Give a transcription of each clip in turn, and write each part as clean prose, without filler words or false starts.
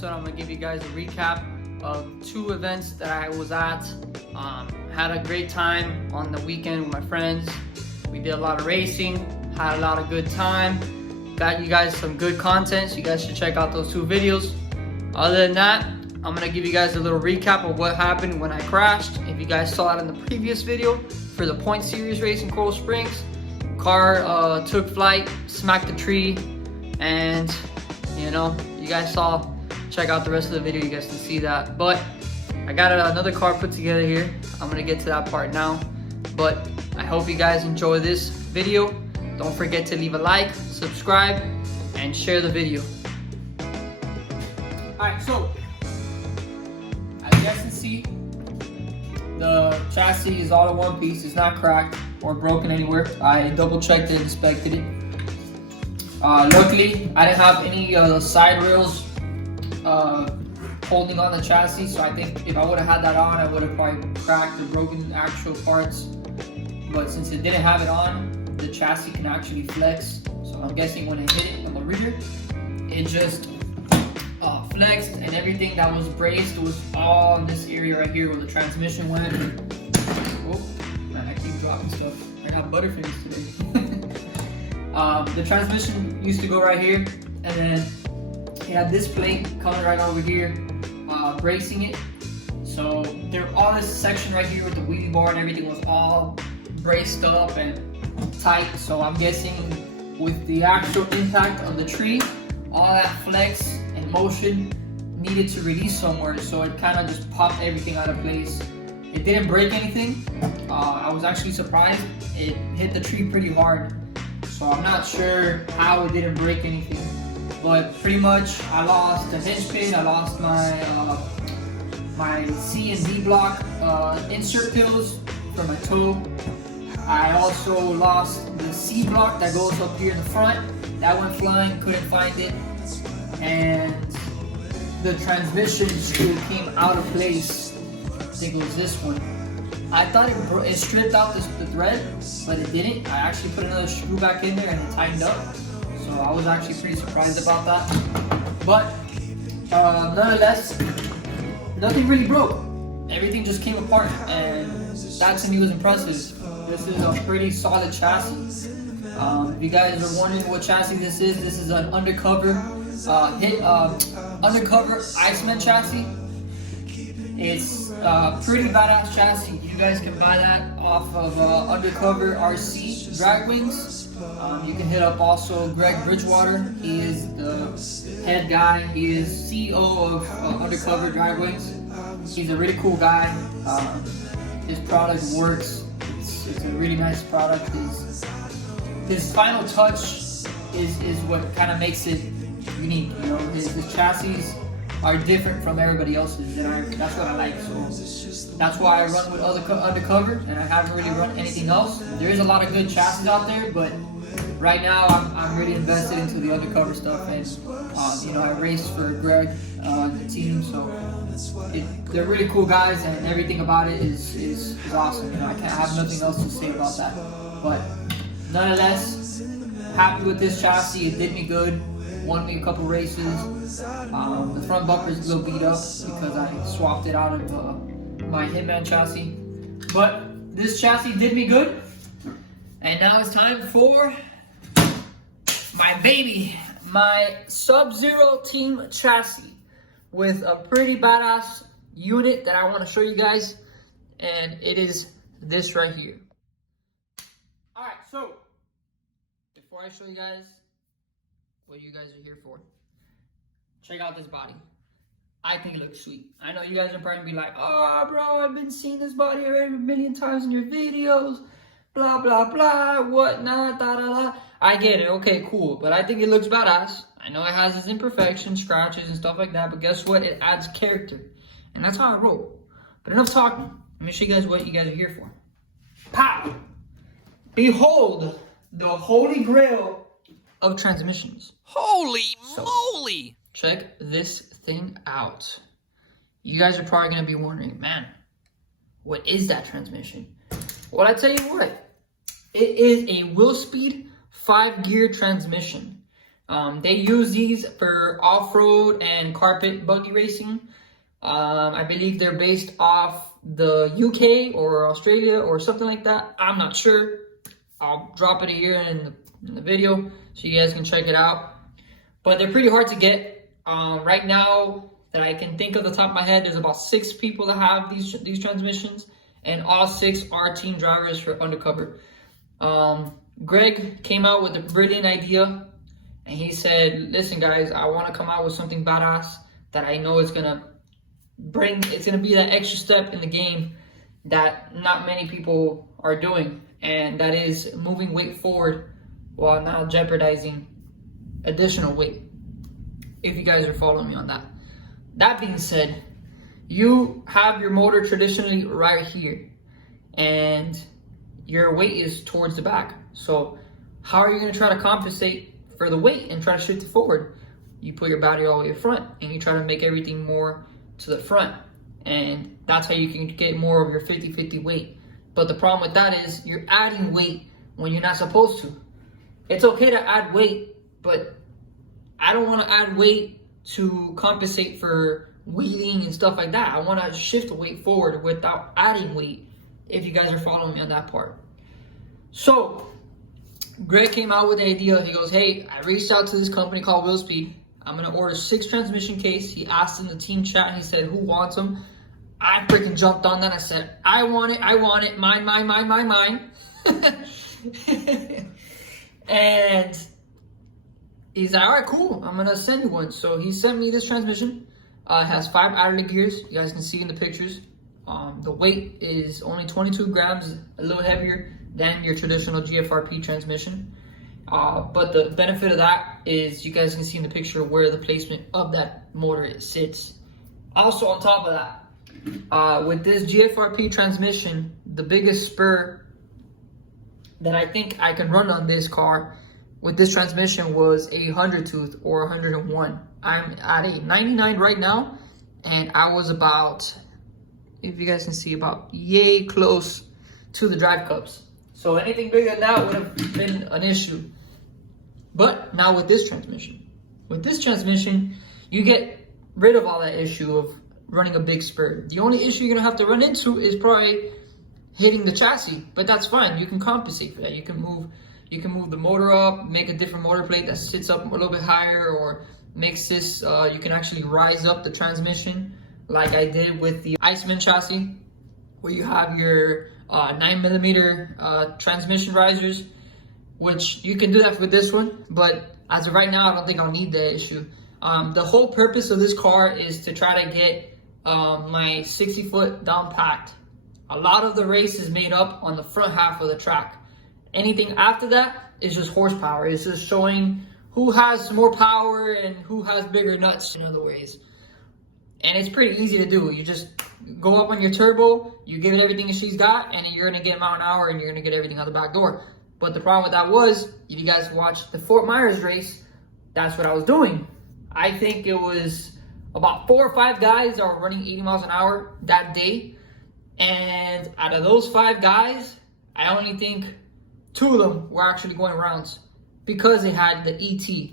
episode, I'm gonna give you guys a recap of 2 events that I was at. Had a great time on the weekend with my friends. We did a lot of racing, had a lot of good time. Got you guys some good content, so you guys should check out those 2 videos. Other than that, I'm gonna give you guys a little recap of what happened when I crashed. If you guys saw it in the previous video for the Point Series race in Coral Springs, car took flight, smacked the tree, and you know, you guys saw. Check out the rest of the video, you guys can see that. But I got another car put together here. I'm gonna get to that part now. But I hope you guys enjoy this video. Don't forget to leave a like, subscribe, and share the video. Alright, so as you guys can see, the chassis is all in one piece. It's not cracked or broken anywhere. I double checked it and inspected it. Luckily, I didn't have any side rails holding on the chassis, so I think if I would have had that on, I would have probably cracked or broken actual parts. But since it didn't have it on, the chassis can actually flex. So I'm guessing when it hit it on the rear, it just flexed, and everything that was braced was all in this area right here where the transmission went. Oh man, I keep dropping stuff. I got butterfingers today. The transmission used to go right here, and then it had this plate coming right over here, bracing it. So all this section right here with the wheelie bar and everything was all braced up and tight. So I'm guessing with the actual impact of the tree, all that flex and motion needed to release somewhere. So it kind of just popped everything out of place. It didn't break anything. I was actually surprised. It hit the tree pretty hard. So I'm not sure how it didn't break anything. But pretty much, I lost a hinge pin. I lost my C and D block insert pills for my toe. I also lost the C block that goes up here in the front. That went flying, couldn't find it. And the transmission screw came out of place. I think it was this one. I thought it stripped out the thread, but it didn't. I actually put another screw back in there and it tightened up. So I was actually pretty surprised about that. But nonetheless, nothing really broke. Everything just came apart, and that to me was impressive. This is a pretty solid chassis. If you guys are wondering what chassis this is an Undercover Undercover Iceman chassis. It's a pretty badass chassis. You guys can buy that off of Undercover RC drag wings. You can hit up also Greg Bridgewater. He is the head guy. He is CEO of Undercover Drag Wings. He's a really cool guy. His product works. It's a really nice product. His final touch is what kind of makes it unique. You know, his chassis are different from everybody else's, and that's what I like. So that's why I run with Undercover, and I haven't really run anything else. There is a lot of good chassis out there, but right now I'm really invested into the Undercover stuff, and you know, I race for Greg, the team, so they're really cool guys, and everything about it is awesome. You know, I have nothing else to say about that. But nonetheless, happy with this chassis. It did me good. Won me a couple races. The front bumper is a little beat up because I swapped it out of my Hitman chassis. But this chassis did me good. And now it's time for my baby, my Subzero team chassis with a pretty badass unit that I want to show you guys. And it is this right here. Alright, so before I show you guys what you guys are here for, check out this body. I think it looks sweet. I know you guys are probably be like, oh bro, I've been seeing this body already a million times in your videos, blah blah blah, whatnot, da da da. I get it, okay, cool, but I think it looks badass. I know it has its imperfections, scratches and stuff like that, but guess what? It adds character, and that's how I roll. But enough talking. Let me show you guys what you guys are here for. Pow! Behold the holy grail of transmissions. Holy moly! Check this thing out. You guys are probably gonna be wondering, man, what is that transmission? Well, I tell you what, it is a Will Speed 5-gear transmission. They use these for off-road and carpet buggy racing. I believe they're based off the UK or Australia or something like that. I'm not sure. I'll drop it here in the video so you guys can check it out. But they're pretty hard to get. Right now that I can think of the top of my head, there's about 6 people that have these transmissions, and all 6 are team drivers for Undercover. Greg came out with a brilliant idea, and he said, listen guys, I want to come out with something badass that I know is gonna be that extra step in the game that not many people are doing, and that is moving weight forward while not jeopardizing additional weight, if you guys are following me on that. That being said, you have your motor traditionally right here, and your weight is towards the back. So how are you going to try to compensate for the weight and try to shift it forward? You put your battery all the way in front, and you try to make everything more to the front, and that's how you can get more of your 50-50 weight. But the problem with that is you're adding weight when you're not supposed to. It's okay to add weight, but I don't want to add weight to compensate for wheeling and stuff like that. I want to shift the weight forward without adding weight, if you guys are following me on that part. So Greg came out with an idea. He goes, hey, I reached out to this company called Wheel Speed. I'm going to order 6 transmission case. He asked in the team chat, and he said, who wants them? I freaking jumped on that. I said, I want it, mine. And he's like, all right, cool, I'm gonna send you one. So he sent me this transmission. It has 5 additive gears. You guys can see in the pictures. The weight is only 22 grams, a little heavier than your traditional GFRP transmission. But the benefit of that is you guys can see in the picture where the placement of that motor sits. Also on top of that, with this GFRP transmission, the biggest spur that I think I can run on this car with this transmission was a 100 tooth or 101. I'm at a 99 right now, and I was about, if you guys can see, about yay close to the drive cups. So anything bigger than that would have been an issue. But now with this transmission, you get rid of all that issue of running a big spur. The only issue you're gonna have to run into is probably hitting the chassis, but that's fine. You can compensate for that. You can move the motor up, make a different motor plate that sits up a little bit higher, or makes this, you can actually rise up the transmission like I did with the Iceman chassis, where you have your 9mm transmission risers, which you can do that with this one, but as of right now, I don't think I'll need that issue. The whole purpose of this car is to try to get my 60-foot down packed. A lot of the race is made up on the front half of the track. Anything after that is just horsepower. It's just showing who has more power and who has bigger nuts, in other ways. And it's pretty easy to do. You just go up on your turbo, you give it everything she's got, and you're gonna get a mile an hour, and you're gonna get everything out the back door. But the problem with that was, if you guys watched the Fort Myers race, that's what I was doing. I think it was about 4 or 5 guys that were running 80 miles an hour that day. And out of those 5 guys, I only think 2 of them were actually going rounds because they had the ET.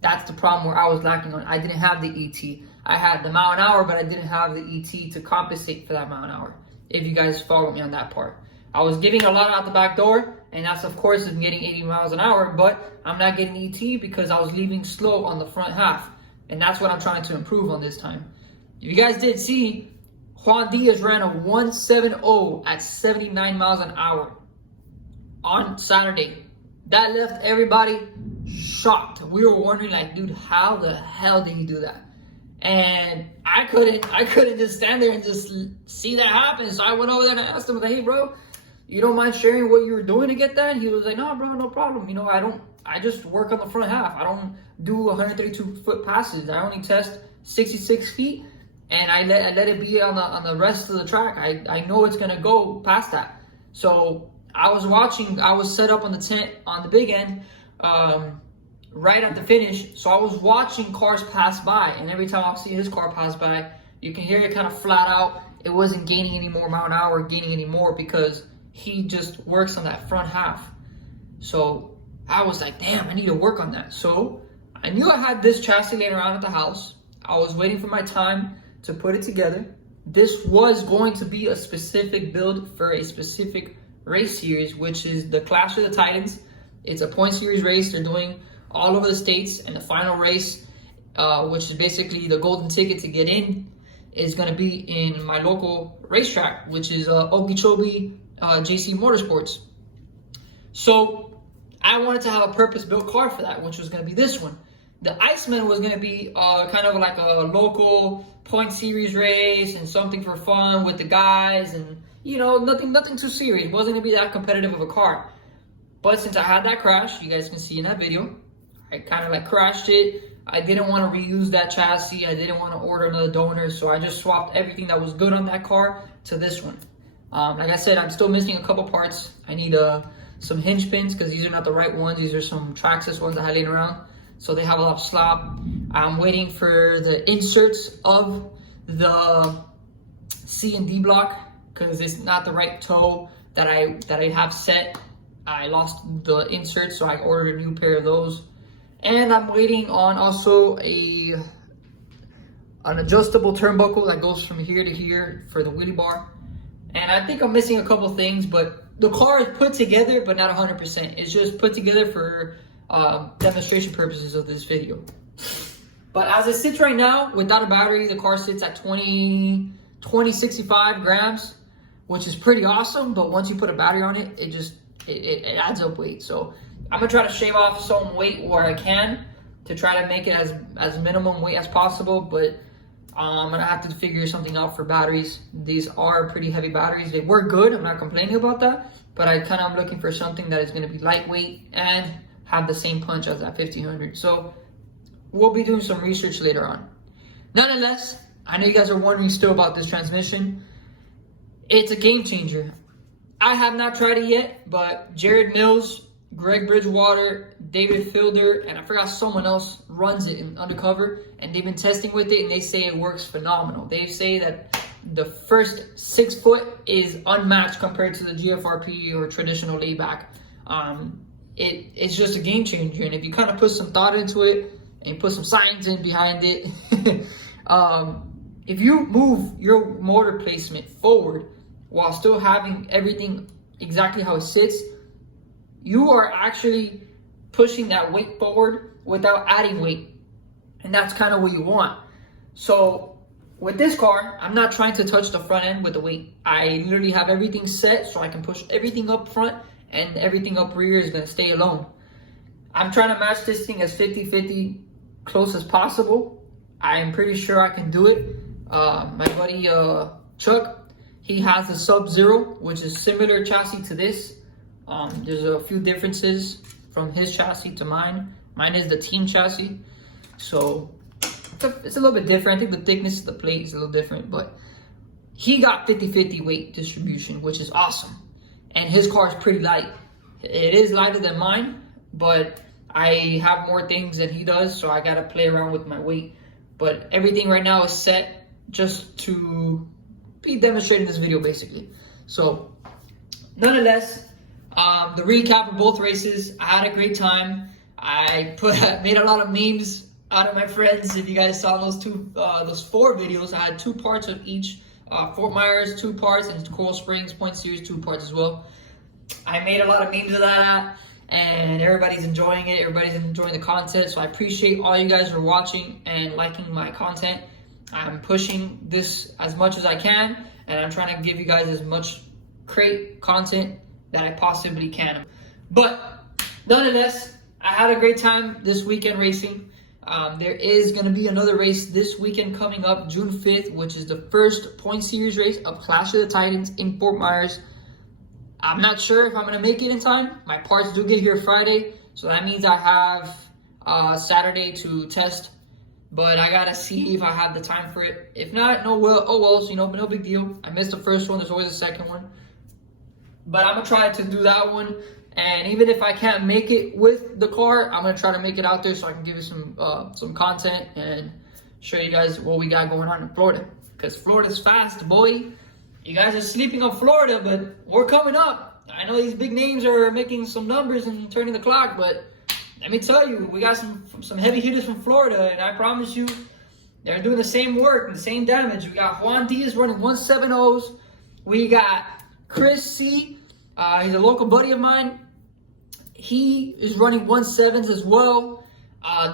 That's the problem where I was lacking on. I didn't have the ET. I had the mile an hour, but I didn't have the ET to compensate for that mile an hour, if you guys follow me on that part. I was getting a lot out the back door, and that's of course is getting 80 miles an hour, but I'm not getting ET because I was leaving slow on the front half. And that's what I'm trying to improve on this time. If you guys did see, Juan Diaz ran a 170 at 79 miles an hour on Saturday. That left everybody shocked. We were wondering, like, dude, how the hell did he do that? And I couldn't just stand there and just see that happen. So I went over there and I asked him, like, hey bro, you don't mind sharing what you were doing to get that? And he was like, no bro, no problem. You know, I just work on the front half. I don't do 132-foot passes. I only test 66 feet, and I let it be on the rest of the track. I know it's gonna go past that. So I was watching. I was set up on the tent on the big end, right at the finish. So I was watching cars pass by, and every time I see his car pass by, you can hear it kind of flat out. It wasn't gaining any more mile an hour, gaining any more, because he just works on that front half. So I was like, damn, I need to work on that. So I knew I had this chassis laying around at the house. I was waiting for my time to put it together. This was going to be a specific build for a specific race series, which is the Clash of the Titans. It's a point series race they're doing all over the states, and the final race, which is basically the golden ticket to get in, is going to be in my local racetrack, which is Okeechobee JC Motorsports. So I wanted to have a purpose-built car for that, which was going to be this one. The Iceman was going to be kind of like a local point series race and something for fun with the guys, and you know, nothing too serious. It wasn't going to be that competitive of a car. But since I had that crash, you guys can see in that video, I kind of like crashed it. I didn't want to reuse that chassis. I didn't want to order another donor, so I just swapped everything that was good on that car to this one. Like I said, I'm still missing a couple parts. I need some hinge pins because these are not the right ones. These are some Traxxas ones I had laying around, so they have a lot of slop. I'm waiting for the inserts of the C and D block because it's not the right toe that I have set. I lost the insert, so I ordered a new pair of those. And I'm waiting on also an adjustable turnbuckle that goes from here to here for the wheelie bar. And I think I'm missing a couple things, but the car is put together, but not 100%. It's just put together for demonstration purposes of this video. But as it sits right now, without a battery, the car sits at 65 grams, which is pretty awesome. But once you put a battery on it, it adds up weight. So I'm gonna try to shave off some weight where I can to try to make it as minimum weight as possible. But I'm gonna have to figure something out for batteries. These are pretty heavy batteries. They work good, I'm not complaining about that, but I kind of am looking for something that is gonna be lightweight and have the same punch as that 1500. So we'll be doing some research later on. Nonetheless, I know you guys are wondering still about this transmission. It's a game changer. I have not tried it yet, but Jared Mills, Greg Bridgewater, David Fielder, and I forgot someone else runs it in Undercover, and they've been testing with it, and they say it works phenomenal. They say that the first 6 foot is unmatched compared to the GFRP or traditional layback. It's just a game changer, and if you kind of put some thought into it and put some science in behind it, if you move your motor placement forward while still having everything exactly how it sits, you are actually pushing that weight forward without adding weight. And that's kind of what you want. So with this car, I'm not trying to touch the front end with the weight. I literally have everything set so I can push everything up front and everything up rear is going to stay alone. I'm trying to match this thing as 50-50 close as possible. I'm pretty sure I can do it. My buddy Chuck, he has a Subzero, which is similar chassis to this. There's a few differences from his chassis to mine. Mine is the team chassis, so it's a little bit different. I think the thickness of the plate is a little different, but he got 50-50 weight distribution, which is awesome. And his car is pretty light. It is lighter than mine, but I have more things than he does, so I gotta play around with my weight. But everything right now is set just to be demonstrating this video, basically. So, nonetheless, the recap of both races, I had a great time. I made a lot of memes out of my friends. If you guys saw those 4 videos, I had 2 parts of each. Fort Myers, 2 parts, and Coral Springs Point Series, 2 parts as well. I made a lot of memes of that, and everybody's enjoying it. Everybody's enjoying the content, so I appreciate all you guys for watching and liking my content. I'm pushing this as much as I can, and I'm trying to give you guys as much great content that I possibly can. But nonetheless, I had a great time this weekend racing. There is going to be another race this weekend coming up, June 5th, which is the first point series race of Clash of the Titans in Fort Myers. I'm not sure if I'm going to make it in time. My parts do get here Friday, so that means I have Saturday to test. But I got to see if I have the time for it. If not, no big deal. I missed the first one. There's always a second one. But I'm going to try to do that one. And even if I can't make it with the car, I'm going to try to make it out there so I can give you some content and show you guys what we got going on in Florida. Because Florida's fast, boy. You guys are sleeping on Florida, but we're coming up. I know these big names are making some numbers and turning the clock, but let me tell you, we got some heavy hitters from Florida, and I promise you, they're doing the same work and the same damage. We got Juan Diaz running 170s. We got Chris C. He's a local buddy of mine. He is running 17s as well.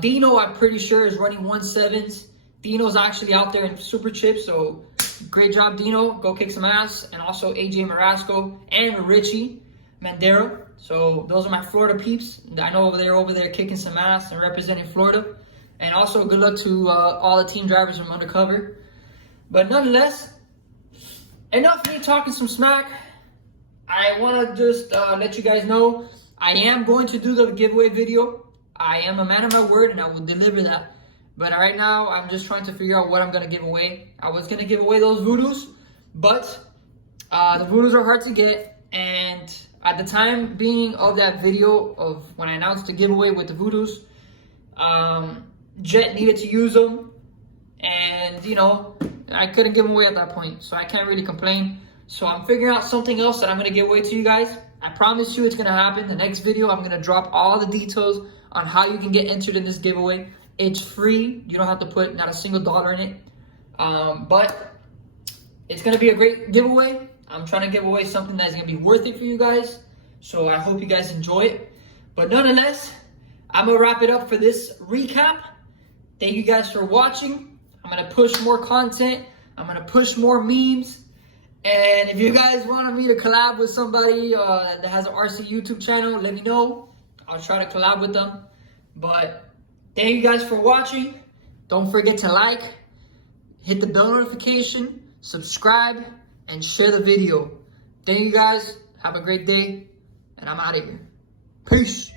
Dino, I'm pretty sure, is running 17s. Dino's actually out there in Super Chip, so great job, Dino. Go kick some ass. And also AJ Marasco and Richie Mandera. So those are my Florida peeps. I know they're over there kicking some ass and representing Florida. And also good luck to all the team drivers from Undercover. But nonetheless, enough of me talking some smack. I want to just let you guys know I am going to do the giveaway video. I am a man of my word and I will deliver that. But right now, I'm just trying to figure out what I'm going to give away. I was going to give away those voodoos, but the voodoos are hard to get. And at the time being of that video of when I announced the giveaway with the voodoos, Jet needed to use them. And, you know, I couldn't give them away at that point. So I can't really complain. So I'm figuring out something else that I'm going to give away to you guys. I promise you it's going to happen. The next video, I'm going to drop all the details on how you can get entered in this giveaway. It's free. You don't have to put not a single dollar in it. But it's going to be a great giveaway. I'm trying to give away something that's going to be worth it for you guys. So I hope you guys enjoy it. But nonetheless, I'm going to wrap it up for this recap. Thank you guys for watching. I'm going to push more content. I'm going to push more memes. And if you guys wanted me to collab with somebody that has an RC YouTube channel, let me know. I'll try to collab with them. But thank you guys for watching. Don't forget to like, hit the bell notification, subscribe, and share the video. Thank you guys. Have a great day. And I'm out of here. Peace.